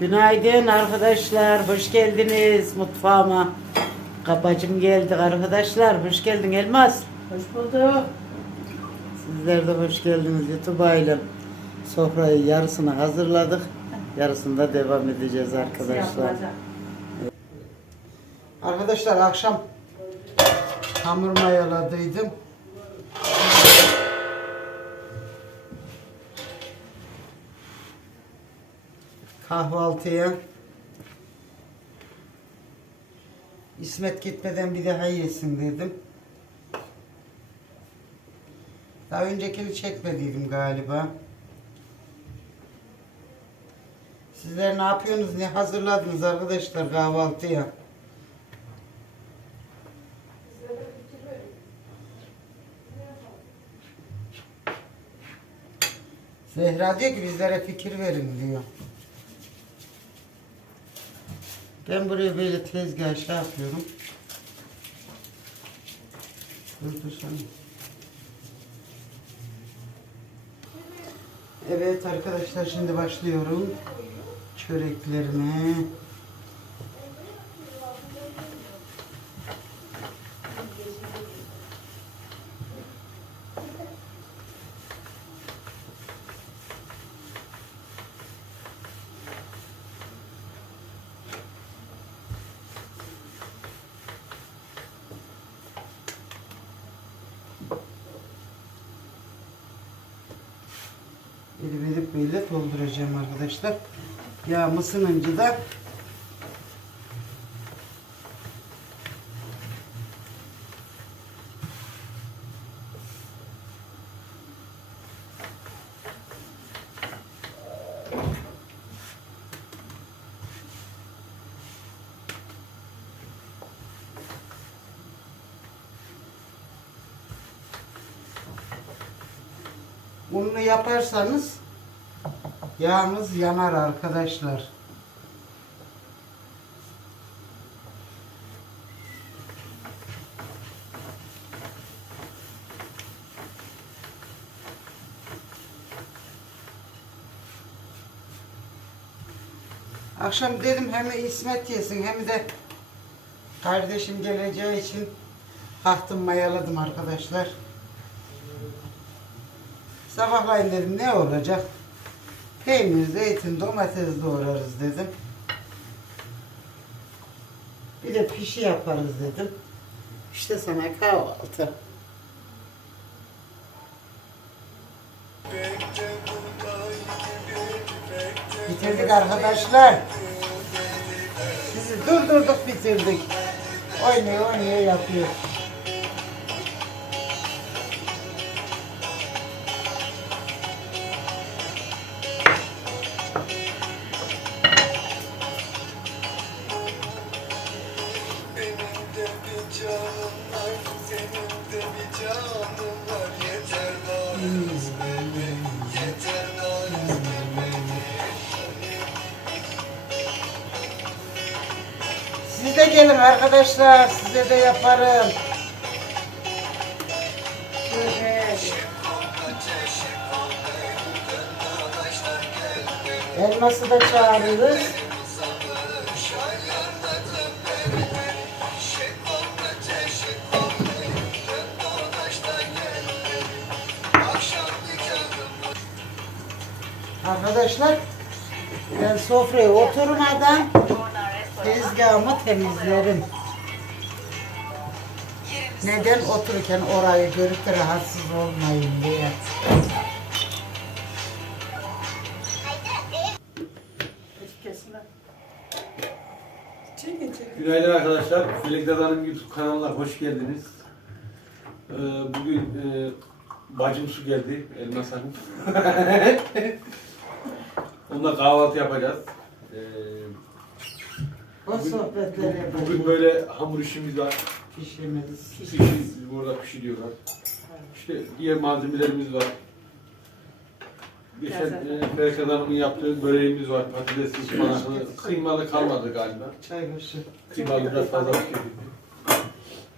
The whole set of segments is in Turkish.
Günaydın arkadaşlar, hoş geldiniz mutfağıma. Kapacım geldik arkadaşlar, hoş geldin Elmas. Hoş bulduk. Sizler de hoş geldiniz YouTube ile. Sofrayı yarısını hazırladık. Yarısında devam edeceğiz arkadaşlar. Arkadaşlar akşam hamur mayaladıydım. Kahvaltıya İsmet gitmeden bir daha yesin dedim. Daha öncekini çekmediydim galiba. Sizler ne yapıyorsunuz? Ne hazırladınız arkadaşlar kahvaltıya? Zehra diyor ki bizlere fikir verin diyor. Ben buraya böyle tezgah şey yapıyorum. Sen. Evet arkadaşlar şimdi başlıyorum. Çöreklerime. Elim edip böyle dolduracağım arkadaşlar. Yağ ısınınca da unlu yaparsanız yağınız yanar arkadaşlar. Akşam dedim hem İsmet yesin hem de kardeşim geleceği için kalktım mayaladım arkadaşlar. Sabahleyin dedim ne olacak? Peynir, zeytin, domates doğrarız dedim. Bir de pişi yaparız dedim. İşte sana kahvaltı. Bitirdik arkadaşlar. Sizi durdurduk bitirdik. Oynaya oynaya yapıyor. Arkadaşlar. Size de yaparım. Elması da çağırırız. Arkadaşlar ben sofraya oturmadan tezgahımı temizlerim. Neden otururken orayı görüp de rahatsız olmayın diye. Günaydın arkadaşlar. Felek Hanım YouTube kanalına hoş geldiniz. Ee, bugün e, bacım su geldi. Elmas Hanım. Onunla kahvaltı yapacağız. Ee, O sohbetleri yapalım. bugün böyle hamur işimiz var. Pişirmemiz. Pişimiz burada pişiriyorlar. İşte diğer malzemelerimiz var. Geçen e, Hanım'ın yaptığı böreğimiz var. Patatesli, ıspanaklı. Kıymalı kalmadı galiba. Çay başı. Kıymalı biraz fazla pişirdik.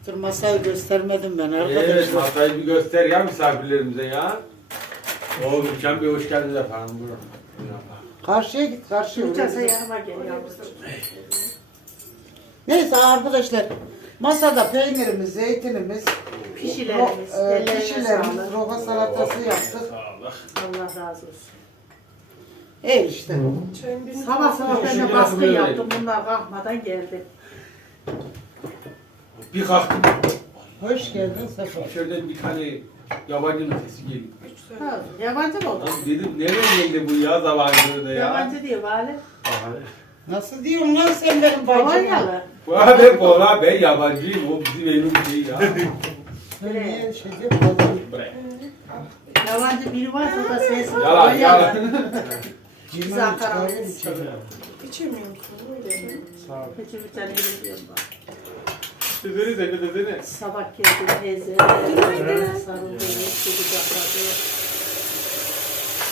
Dur masayı göstermedim ben Evet, arkadaşlar. masayı bir göster ya misafirlerimize ya. O Gülşen Bey hoş geldiniz efendim. Buyurun. Karşıya git karşıya. Neyse arkadaşlar masada peynirimiz, zeytinimiz, Pişilerimiz, ro- e, ellerine pişilerimiz, sağlık. roka salatası yaptık. Allah razı olsun. E işte. Sabah sabah ben de baskı yaptım. Bunlar kalkmadan geldi. Bir kalktım. Hoş geldin Sefa. Şöyle bir tane yabancının sesi geliyor. Ha, yabancı mı oldu? Lan dedim nereye geldi bu ya zamanında ya? Yabancı değil vali. Nasıl diyorsun lan sen benim bacıma? Polonyalı. Bu abi Bora ben yabancıyım o bizim evim değil ya. Bre. Yabancı biri varsa da ses Yalan yalan. Biz Ankara'lıyız. İçemiyor musun? Öyle. Sağ ol. Küçük bir tane veriyorum bak. Dedene de dedene. Sabah geldi teyze. Sarıldı. Çocuk yapradı.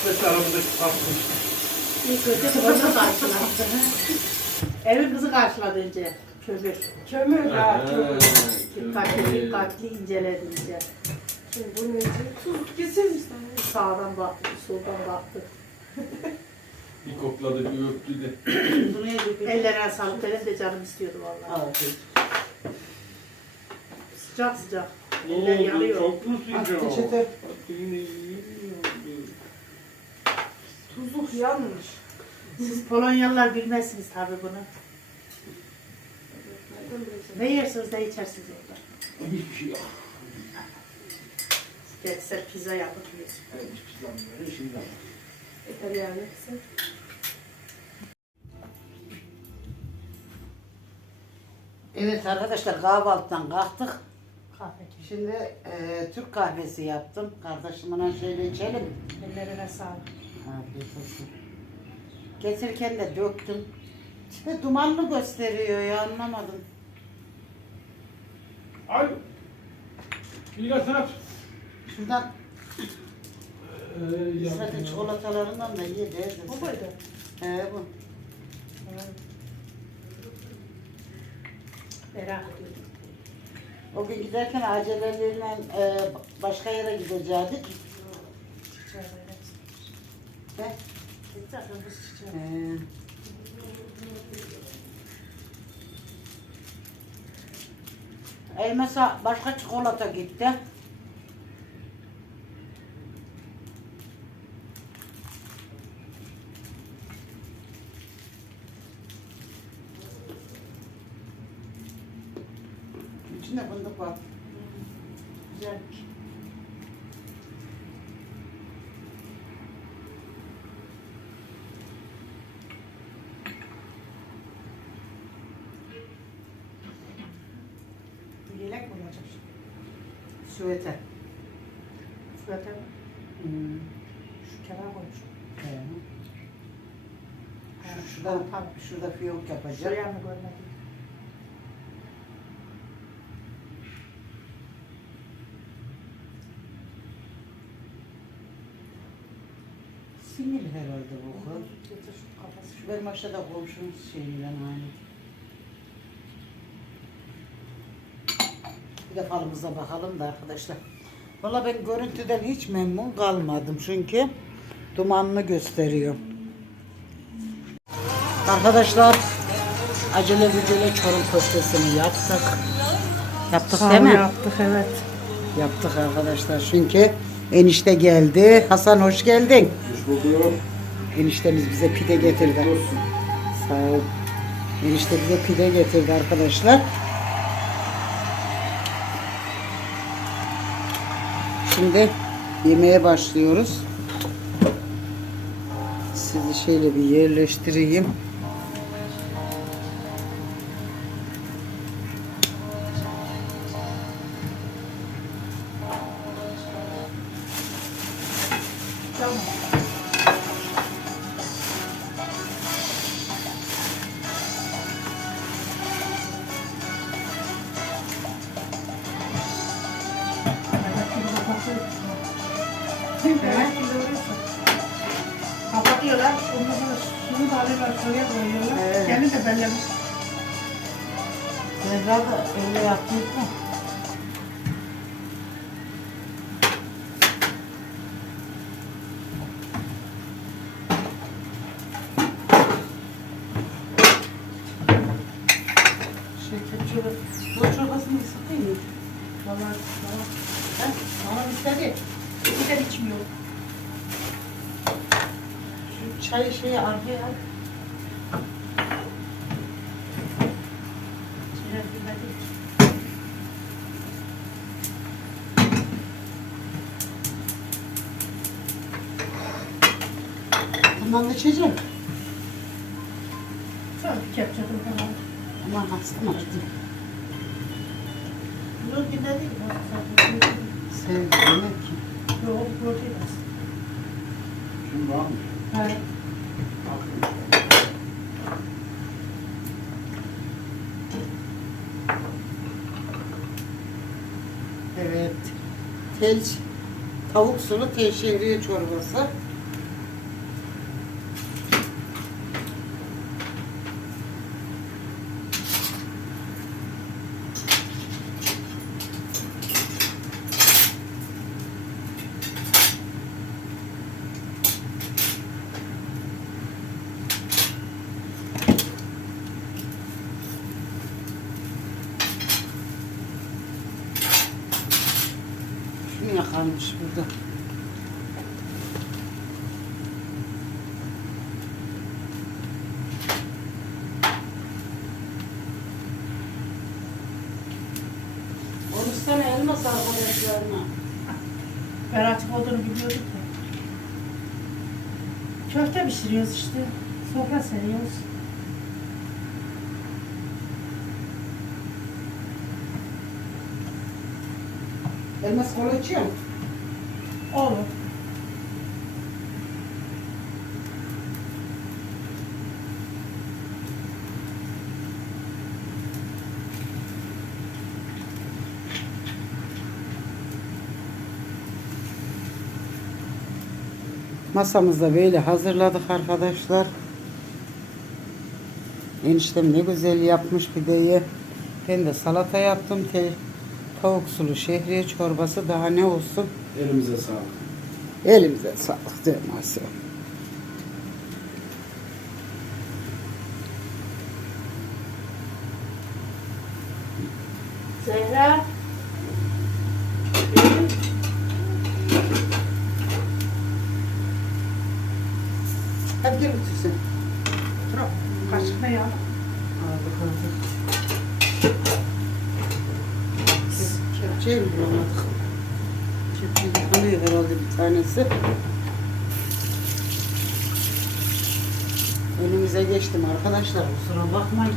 Mesela aramızdaki tatlı. İlk önce kızı karşıladı. Evin kızı karşıladı önce. Kömür. Kömür ha. Dikkatli dikkatli inceledi ince. Şimdi bu neydi? Tuz gitsene sen. Sağdan baktı, soldan baktı. Bir kokladı bir öptü de. Ellerine sağlık. Benim de canım istiyordu vallahi. Sıcak sıcak. Eller yanıyor. Çok mu sıcak? peçete. Tuzluk yanmış. Siz Polonyalılar bilmezsiniz tabii bunu. Ne yersiniz ne içersiniz orada. Hiçbir şey yok. Gelse pizza yapıp yiyorsun. Yeter yani. Sen Evet arkadaşlar kahvaltıdan kalktık. Kahve Şimdi e, Türk kahvesi yaptım. Kardeşimle şöyle içelim. Ellerine sağlık. Afiyet olsun. Getirirken de döktüm. İşte dumanlı gösteriyor ya anlamadım. Al. İlaç at. Şuradan zaten çikolatalarından da ye de. Bu muydu? He bu. Merak ediyorum. O gün giderken acelelerle e, başka yere gidecektik. Çiçeği böyle. He. Güzel kırmızı çiçeği. He. Elmasa başka çikolata gitti. İçinde fındık var. Güzelmiş. Bu Yelek mi olacak? Süveter. Zaten Hmm. şu kenara koymuş. He. Ha, Şu, şuradan, tamam. Yapacak. Şuraya mı görmedim? Sinir herhalde bu kız. Şu benim aşağıda komşumuz şeyiyle aynı. Bir de falımıza bakalım da arkadaşlar. Valla ben görüntüden hiç memnun kalmadım çünkü dumanlı gösteriyor. Arkadaşlar acele gücele çorum köftesini yaptık. Yaptık değil mi? Yaptık evet. Yaptık arkadaşlar çünkü enişte geldi. Hasan hoş geldin. Hoş bulduk. Eniştemiz bize pide getirdi. Sağ ol. Enişte bize pide getirdi arkadaşlar. Şimdi yemeğe başlıyoruz. Sizi şöyle bir yerleştireyim. Kapatıyorlar. Ondan sonra suyu da alıyorlar. Şuraya koyuyorlar. Evet. Kendi de bellemiş. Zerra da öyle yaptıysa. Şöyle Doğu çorbasını ısıtayım mı? Vallahi tamam. Ha? Tamam istedi. Gider içmiyor. Şeye arkaya al. Şöyle bir. Bundan içeceğim. Sonra bir kepçe falan. Aman hastama gidin. Yok gider değil. Ki. Yok, protein. Şimdi var mı? Evet. Evet. Tel, tavuk sulu tel çorbası. Şunu yakalmış burada. Elmas arkadaşlarına. Ben açık olduğunu biliyordum ki. Köfte pişiriyoruz işte. Sofra seriyoruz. Elmas kola içiyor musun? Olur. Masamızda böyle hazırladık arkadaşlar. Eniştem ne güzel yapmış pideyi. Ben de salata yaptım. Te tavuk sulu şehriye çorbası daha ne olsun. Elimize sağlık. Elimize sağlık deması. Zehra. Gel götürsün. Dur. Kaşık ne ya? Aldık aldık. Kep- Kepçeyi mi bulamadık? Kepçeyi yıkanıyor herhalde bir tanesi. Önümüze geçtim arkadaşlar. Kusura bakmayın.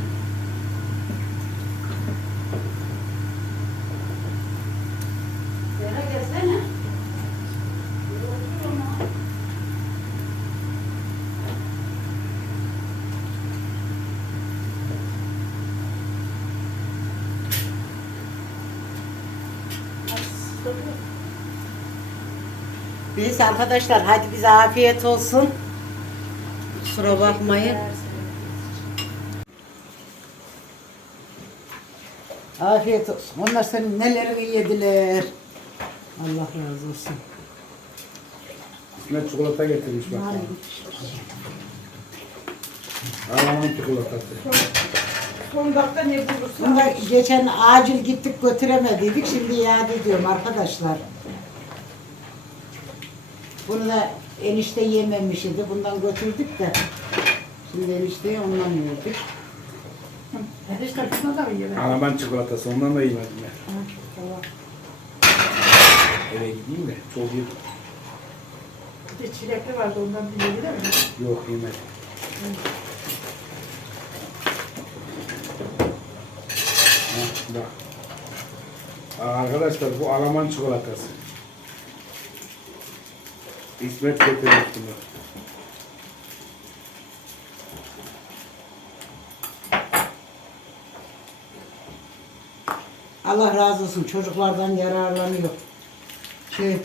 Neyse arkadaşlar hadi bize afiyet olsun. Kusura bakmayın. Afiyet olsun. Onlar senin nelerini yediler. Allah razı olsun. Ne çikolata getirmiş bak. Ağlaman çikolatası. Son dakika ne bulursa. Bunda geçen acil gittik götüremediydik. Şimdi iade ediyorum arkadaşlar. Bunu da enişte yememiş idi. Bundan götürdük de. Şimdi enişteye ondan verdik. Enişte şuna da mı yemek? Ağlaman çikolatası ondan da yemedim ya. Eve gideyim de çok yedim. Bir de çilekli vardı ondan bir yedi mi? Yok yemedim. Heh, bak. Arkadaşlar bu Alman çikolatası. İsmet getirmiş bunu. Allah razı olsun. Çocuklardan yararlanıyor. Şey,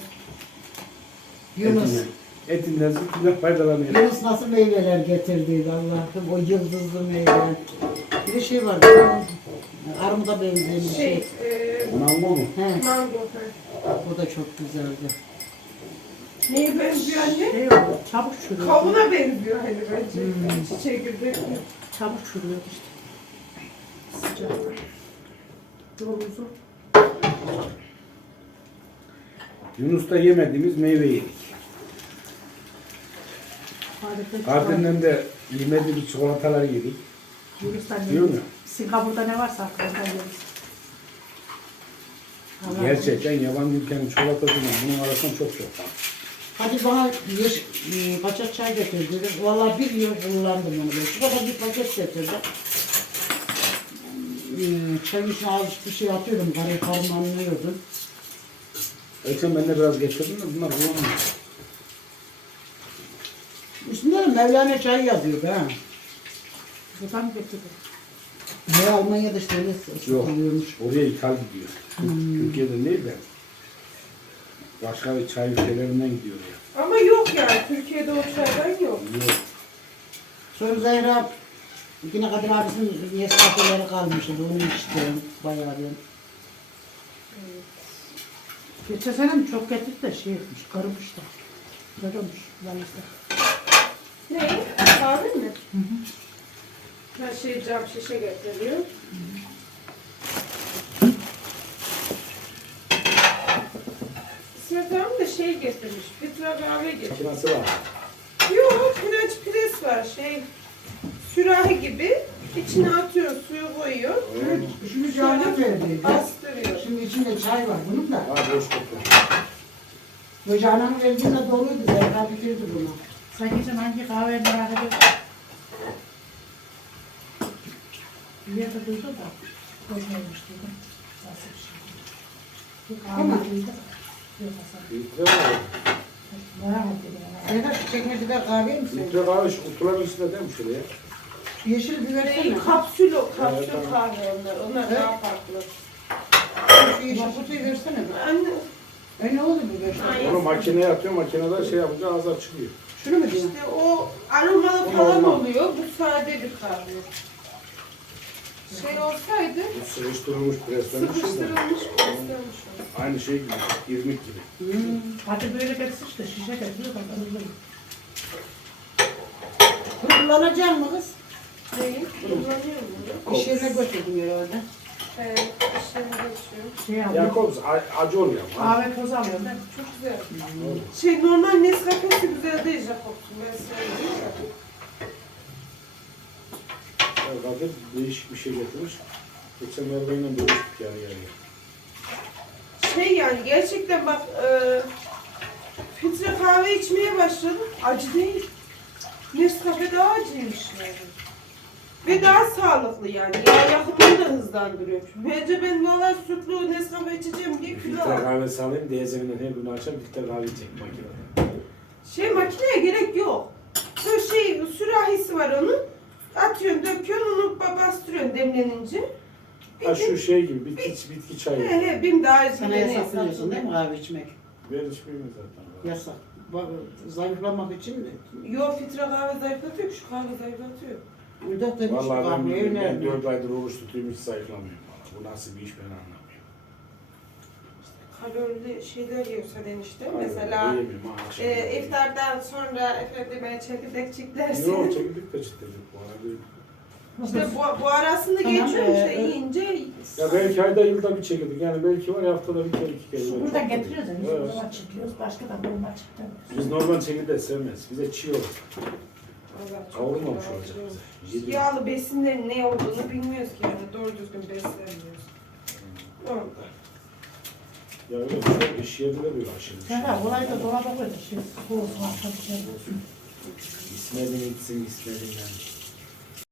Yunus. Etinden, etinden sütünden faydalanıyor. Yunus nasıl meyveler getirdiydi Allah'ım. O yıldızlı meyve. Bir de şey vardı. Armuda benzeyen bir şey. Şey, e, Mango mu? He, mango. o da çok güzeldi. Neye benziyor anne? Şey oldu, çabuk çürüyor. Kavuna benziyor hani bence. Çekirdek. Çabuk çürüyor işte. Sıcak. Yolumuzu. Yunus'ta yemediğimiz meyve yedik. Kardem'den de yemediğimiz çikolatalar yedik. Yunus'tan musun? Singapur'da ne varsa yeriz. Allah Gerçekten yabancı ülkenin çikolatasıyla bunun arasında çok çok fark. Hadi bana yeş, e, kaçak çay getir dedim. Vallahi bir yıl kullandım onu. Şu kadar bir paket getirdim. E, Çayın içine azıcık bir şey atıyordum. Karayı harmanlıyordum. Geçen ben de biraz getirdim de bunlar bulamıyor. Üstünde de Mevlana çayı yazıyor ha. Buradan mı getirdin? Ne Almanya'da işte öyle Yok. satılıyormuş. Oraya ithal gidiyor. Türkiye'de değil de. Başka bir çay ülkelerinden gidiyor ya. Ama yok yani. Türkiye'de o çaydan yok. Yok. Sonra Zehra yine Kadir abisinin Nescafe'leri kalmıştı. Onu içtim bayağı bir. Geçen sene mi çok getirdi de şey etmiş, karımış da. Karımış, valizde. Ne? Kahve mi? Her şey cam şişe getiriyor. İsmet abi de şey getirmiş. Filtre kahve getirmiş. Makinası var. Yok, pirinç pres var. Şey, sürahi gibi. İçine atıyor, suyu koyuyor. Şimdi Canan verdiydi. Bastırıyor. Şimdi içinde çay var bunun da. Ha boş kutu. Ve Canan verdiğinde doluydu. Zehra bitirdi bunu. Sen geçen hangi kahve merak ediyorsun? Bir yerde duydu da. Koymamış dedim. Nasıl bir şey? Bir kahve Ama- duydu da. Yok Hasan. Filtre var. Merak ettim. şu çekmecede kahve mi Filtre kahve şu kutuların içinde değil mi şuraya? Yeşil bir Şey, versene. kapsül o, kapsül Evet, tamam. kahve onlar. Onlar Evet. daha farklı. Şu yeşil kutuyu versene. bir. Anne, E ne oldu bu versene? Ay. Onu makineye atıyor, makinede şey yapınca azar çıkıyor. Şunu mu diyorsun? işte o aromalı O falan oluyor. Bu sade bir kahve. Şey olsaydı Bu sıkıştırılmış preslenmiş şey de. sıkıştırılmış, beslenmiş olur. Aynı şey gibi, irmik gibi. Hmm. Hadi böyle getirsin işte şişe getiriyor da ben Kullanacak mı kız? Neyi? Kullanıyor mu? İş yerine götürdüm herhalde. Evet, işlemi geçiyor. Şey alıyor. Yakobs a- acı oluyor ama. Kahve tozu alıyorum? Çok güzel. Şey normal Nescafe'si güzel değil Jacobs'un. Ben de. Kadir değişik bir şey getirmiş. Geçen Merve'yle bölüştük yarı yarıya. Şey yani gerçekten bak e, filtre kahve içmeye başladım. Acı değil. Nescafe daha acıymış yani. Ve daha sağlıklı yani. Yağ yakımını da hızlandırıyor. Bence ben valla sütlü Nescafe içeceğim diye kilo Filtre aldım. kahvesi alayım diye zeminden her gün akşam filtre kahve içecek makinede. Şey makineye gerek yok. Böyle şey sürahisi var onun. Atıyorsun, döküyorsun, onu ba- bastırıyorsun demlenince. Ha şu şey gibi bitki, bitki He çayı. he, bim daha Sana yasak biliyorsun değil mi kahve içmek? Ben içmeyeyim zaten. Yasak. Bak, zayıflamak için mi? Yo filtre kahve zayıflatıyor ki şu kahve zayıflatıyor. Burada da hiç Vallahi ben, kahve ben, ben önermiyor. 4 aydır oruç tutuyorum hiç zayıflamıyorum. Bu nasıl bir iş ben anlamıyorum. Kalorili şeyler yiyorsa enişte. Hayır, Mesela e, yiyemiyorum. iftardan sonra efendime çekirdek çitlersin. Yok çekildik de çitledik bu arada. İşte bu, bu arasında Tamam, geçiyor e, işte e, yiyince. Ya belki ayda yılda bir çekildik. Yani belki var ya haftada bir kere iki kere. Şu çekildik. getiriyoruz biz Evet. buradan çıkıyoruz. Başka da bulma çıktı. Biz normal çekirdeği sevmez. Bize çiğ olur. Kavrulmamış olacak bize. Yedi. Yağlı besinlerin ne olduğunu bilmiyoruz ki yani doğru düzgün beslenmiyoruz. Orada. Ya öyle çok iş de böyle aşırı bir şey. Sen olay da dolaba koy da şey soğusun. bir şey. İsmet'in gitsin İsmet'in yani.